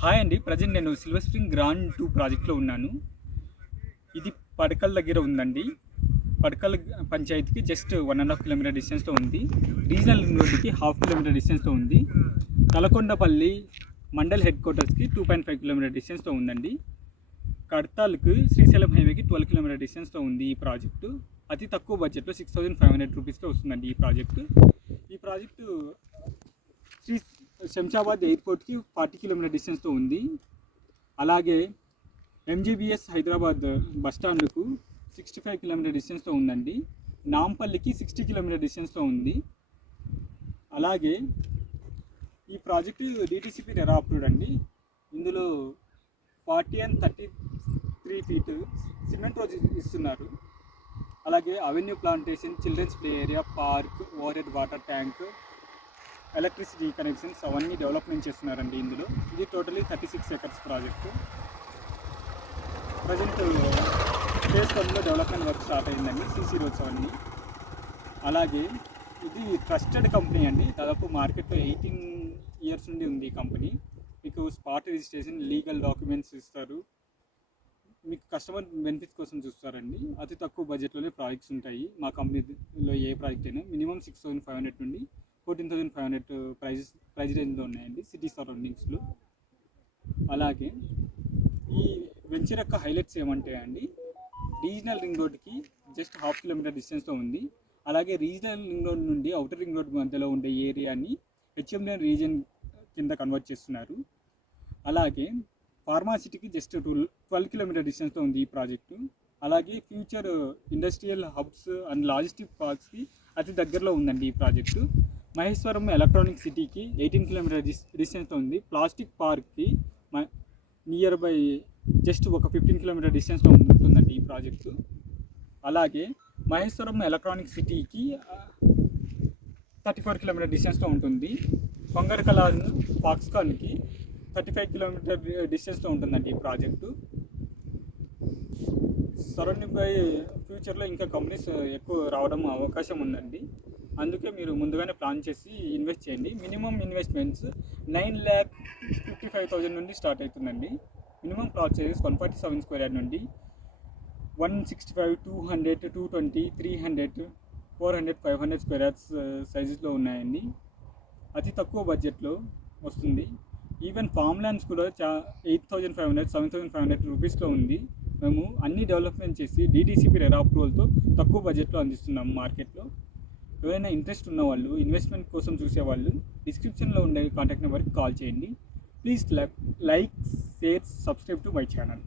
Hi అండి. Present నేను silver spring grand 2 ప్రాజెక్ట్‌లో ఉన్నాను. ఇది పడకల్ దగ్గర ఉందండి. పడకల్ పంచాయతీకి జస్ట్ 1½ కిలోమీటర్ డిస్టెన్స్‌లో ఉంది. రీజనల్ రింగ్ రోడ్డుకి ½ కిలోమీటర్ డిస్టెన్స్‌లో ఉంది. తలకొండపల్లి మండల్ హెడ్ క్వార్టర్స్‌కి 2.5 కిలోమీటర్ డిస్టెన్స్‌లో ఉందండి. కడతాల్‌కి శ్రీశైలం హైవేకి 12 కిలోమీటర్ డిస్టెన్స్‌లో ఉంది ఈ ప్రాజెక్టు. అతి తక్కువ బడ్జెట్‌లో 6,500 రూపీస్‌కే వస్తుందండి ఈ ప్రాజెక్టు. ఈ ప్రాజెక్టు శ్రీ శంషాబాద్ ఎయిర్పోర్ట్కి 40 కిలోమీటర్ డిస్టెన్స్తో ఉంది. అలాగే ఎంజీబీఎస్ హైదరాబాద్ బస్టాండ్కు 65 కిలోమీటర్ డిస్టెన్స్తో ఉందండి. నాంపల్లికి 60 కిలోమీటర్ డిస్టెన్స్తో ఉంది. అలాగే ఈ ప్రాజెక్టు డిటిసిపి రెరా అప్రూవ్డ్ అండి. ఇందులో 40 and 33 ఫీట్ సిమెంట్ రోడ్ ఇస్తున్నారు. అలాగే avenue plantation, children's play area, park, over water tank, electricity connections అవన్నీ డెవలప్మెంట్ చేస్తున్నారండి ఇందులో. ఇది totally 36 acres project. Present phase 1లో డెవలప్మెంట్ వర్క్ స్టార్ట్ అయిందండి, సీసీ రోడ్స్ అవన్నీ. అలాగే ఇది ట్రస్టెడ్ కంపెనీ అండి. దాదాపు మార్కెట్లో 18 ఇయర్స్ నుండి ఉంది ఈ కంపెనీ. మీకు స్పాట్ రిజిస్ట్రేషన్, లీగల్ డాక్యుమెంట్స్ ఇస్తారు. మీకు కస్టమర్ బెనిఫిట్స్ కోసం చూస్తారండి. అతి తక్కువ బడ్జెట్లోనే ప్రాజెక్ట్స్ ఉంటాయి మా కంపెనీలో. ఏ ప్రాజెక్ట్ అయినా మినిమం 6,500 నుండి 14,500 ప్రైజ్ రేంజ్లో ఉన్నాయండి సిటీ సరౌండింగ్స్లో. అలాగే ఈ వెంచర్ యొక్క హైలైట్స్ ఏమంటే అండి, రీజనల్ రింగ్ రోడ్కి జస్ట్ ½ కిలోమీటర్ డిస్టెన్స్లో ఉంది. అలాగే రీజనల్ రింగ్ రోడ్ నుండి అవుటర్ రింగ్ రోడ్ మధ్యలో ఉండే ఏరియాని హెచ్ఎండిఎన్ రీజన్ కింద కన్వర్ట్ చేస్తున్నారు. అలాగే ఫార్మాసిటీకి జస్ట్ 12 కిలోమీటర్ డిస్టెన్స్లో ఉంది ఈ ప్రాజెక్టు. అలాగే future industrial hubs and logistic పార్క్స్కి అతి దగ్గరలో ఉందండి ఈ ప్రాజెక్టు. మహేశ్వరం ఎలక్ట్రానిక్ సిటీకి 18 కిలోమీటర్ డిస్టెన్స్లో ఉంది. ప్లాస్టిక్ పార్క్కి నియర్ బై జస్ట్ ఒక 15 కిలోమీటర్ డిస్టెన్స్లో ఉంటుందండి ఈ ప్రాజెక్టు. అలాగే మహేశ్వరం ఎలక్ట్రానిక్ సిటీకి 34 కిలోమీటర్ డిస్టెన్స్లో ఉంటుంది. కొంగరకలాన్ ఫాక్స్కాన్కి 35 కిలోమీటర్ డిస్టెన్స్లో ఉంటుందండి ఈ ప్రాజెక్టు. సరౌండింగ్ బై ఫ్యూచర్లో ఇంకా కంపెనీస్ ఎక్కువ రావడం అవకాశం ఉందండి. అందుకే మీరు ముందుగానే ప్లాన్ చేసి ఇన్వెస్ట్ చేయండి. మినిమం ఇన్వెస్ట్మెంట్స్ 9,55,000 నుండి స్టార్ట్ అవుతుందండి. Minimum plot sizes 147 square yard నుండి 165, 200, 220, 300, 400, 500 స్క్వేర్ యార్డ్స్ సైజెస్లో ఉన్నాయండి. అతి తక్కువ బడ్జెట్లో వస్తుంది. ఈవెన్ ఫామ్ ల్యాండ్స్ కూడా 8,500, 7,500 రూపీస్లో ఉంది. మేము అన్ని డెవలప్మెంట్ చేసి డిటిసిపి రెరా అప్రూవల్తో తక్కువ బడ్జెట్లో అందిస్తున్నాము మార్కెట్లో. ఎవరైనా ఇంట్రెస్ట్ ఉన్నవాళ్ళు, ఇన్వెస్ట్మెంట్ కోసం చూసేవాళ్ళు డిస్క్రిప్షన్లో ఉండే కాంటాక్ట్ నెంబర్కి కాల్ చేయండి. Please like, share, subscribe to my channel.